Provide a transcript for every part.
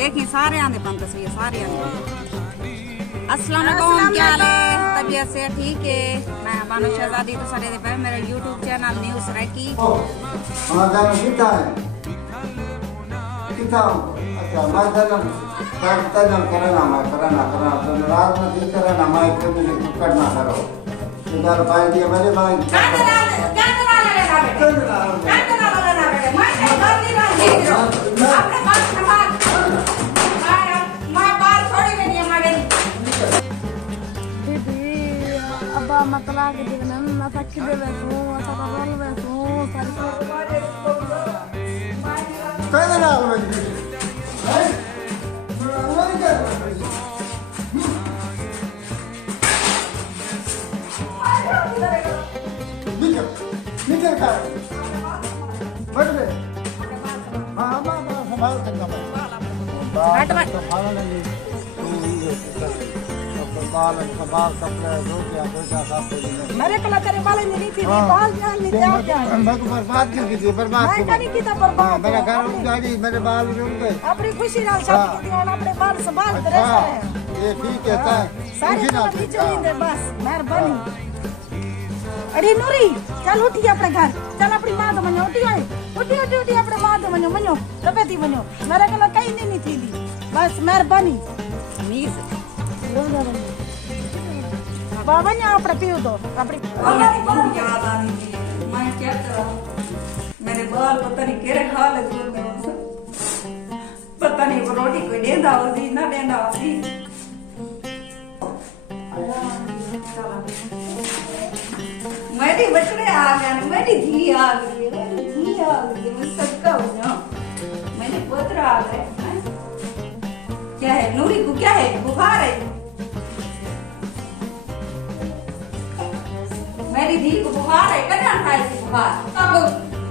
देखी सारे आंदे पन तस्वीर सारे आंदे। अस्सलाम वालेकुम, क्या हाल है? तबीयत से ठीक है? मैं बानो शहजादी तो सारे पे मेरा YouTube चैनल न्यूज़ रैकी। हमारा कितना है? कितना? अच्छा मैं तजम करना तो रात में ठीक करना मैं कभी करना करो इधर पाई दिया मेरे भाई मतला के दिन ना तक दे बैठो ऐसा कर बैठो सारी कहना ना है निकल का बढ़ गए हां हमारा संभाल करना हट मत संभालना नहीं बाल संभाल कपड़े दो क्या साफ मेरे कला तेरे वाले नहीं थी बाल जान नहीं क्या मैं को बर्बाद क्यों कीजिए बर्बाद मैं नहीं कीता बर्बाद मेरा घर गाड़ी मेरे बाल रुक गए अपनी खुशी नाल शादी की और अपने बाल संभाल के रहे ये ठीक है ता सारी खुशी चली दे बस मेहरबानी। अरे नूरी चल उठी अपने घर चल अपनी मां तो मनो उठी आए उठी अपने मां तो मनो कबेती मनो मेरे कला कहीं नहीं थी बस मेहरबानी मीज बाबा ने अपने पियो दो अपनी याद आनी थी मैं क्या करूं मेरे बाल पता नहीं केरे हालत में पता नहीं वो रोटी कोई देंदा होती ना देंदा होती मेरी बचड़े आ गए मेरी धी आ गई मैं सबका हो जाऊं मैंने पुत्र आ गए क्या है नूरी को क्या है बुखार है मेरी धी को बुखार है कहाँ खाए थी बुखार कब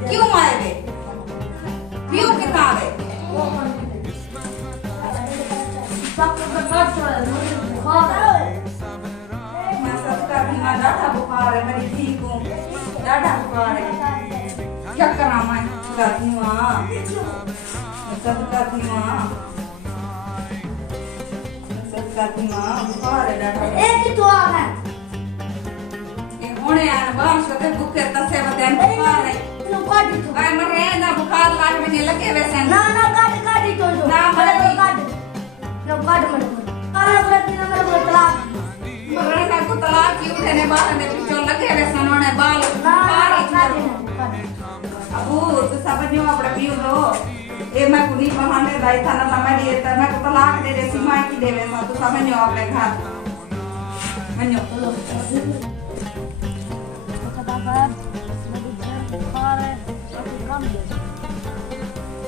क्यों आए वे क्यों कितना आए मैं सबका बीमा डाटा बुखार है मेरी धी को डाटा बुखार है क्या करा मैं करती हूँ सबका बीमा बुखार है डाटा एक तो आ है होने यार बाहर से भूखे तसे बदन बुखार है तू काट तू भाई मरे ना बुखार लाग में लगे वैसे ना काट तो ना मरे काट मत काला प्रति ना मेरे को तलाक मरे ना को तलाक की उठने बाहर में पिछो लगे वैसे उन्होंने बाल अबू तो समझो अपना पियो दो ए मैं कुनी बहाने राई था ना समझ ये तो मैं को तलाक दे दे सीमा की दे वैसा तो समझो अपने घर मन्यो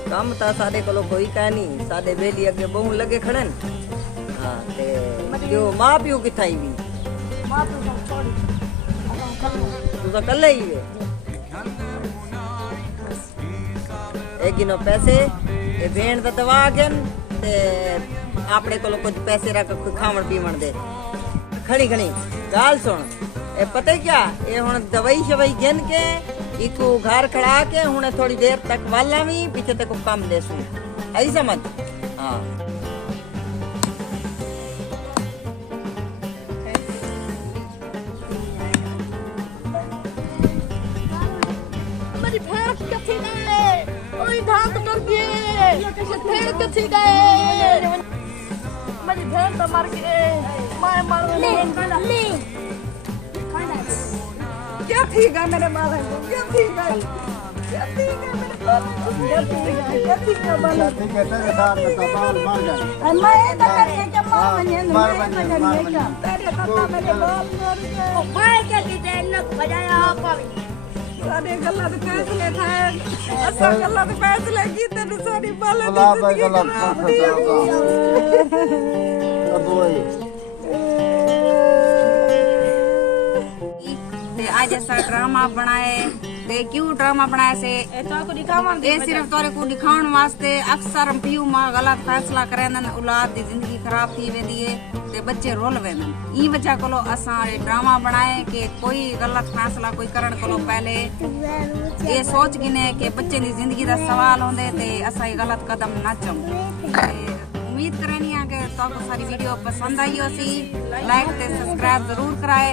ਕੰਮ ਤਾਂ ਸਾਡੇ ਕੋਲੋਂ ਕੋਈ ਕਾ ਨਹੀਂ ਸਾਡੇ ਬੇਲੀ ਅੱਗੇ ਬਹੁ ਲੱਗੇ ਖੜਨ ਹਾਂ ਤੇ ਜੋ ਮਾਂ ਪਿਓ ਕਿੱਥਾਂ ਹੀ ਵੀ मां तो सब छोड़ी ਤੂੰ ਤਾਂ ਕੱਲੇ ਹੀ ਵੇ ਇਹ ਗਿਨੋ ਪੈਸੇ ਇਹ ਭੇਣ ਦਾ ਦਵਾ ਗਨ ਤੇ ਆਪਣੇ ਕੋਲੋਂ ਕੁਝ ਪੈਸੇ ਰੱਖ ਖਾਵਣ ਪੀਵਣ ਦੇ ਖਣੀ ਗੱਲ ਸੁਣ ਇਹ ਪਤਾ ਕਿਆ ਇਹ ਹੁਣ ਦਵਾਈ ਸ਼ਵਾਈ ਗਿਣ ਕੇ इको घर खड़ा के हुने थोड़ी देर तक वाला भी पीछे तक कम दे सु ऐसी समझ हाँ मेरी भेड़ कथी गए ओई धाक कर गए भेड़ कथी गए मेरी भेड़ तो मर गए मैं मर ले क्या ठीक है मेरे मारे को क्या ठीक है मेरे क्या ठीक है बाल ठीक है तेरे साथ में बाल मर गए मैं तो करिए क्या मैं करिए क्या तेरे तो मेरे बाल मर गए मैं क्या कीते नक बजाया आप सारे गलत फैसले थे ऐसा गलत फैसले की तेरे सारी बाल आज ऐसा ड्रामा बनाए ते क्यों ड्रामा बनाए से ये सिर्फ तोरे को दिखाने वास्ते अक्सर पीयू मां गलत फैसला करे औलाद दी जिंदगी खराब थी वेंदी है ते बच्चे रोल वेंदन ई वजह कोलो असा ड्रामा बनाए कि कोई गलत फैसला कोई करण कोलो पहले ये सोच गिने कि बच्चे दी जिंदगी दा सवाल होंदे ते असा गलत कदम ना चम उम्मीद करनी है कि तुमको सारी वीडियो पसंद आई होसी। लाइक ते सब्सक्राइब जरूर कराए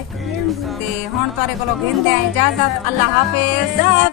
ते हुण तुहाडे कोलों घेंदे इजाजत। अल्लाह हाफिज।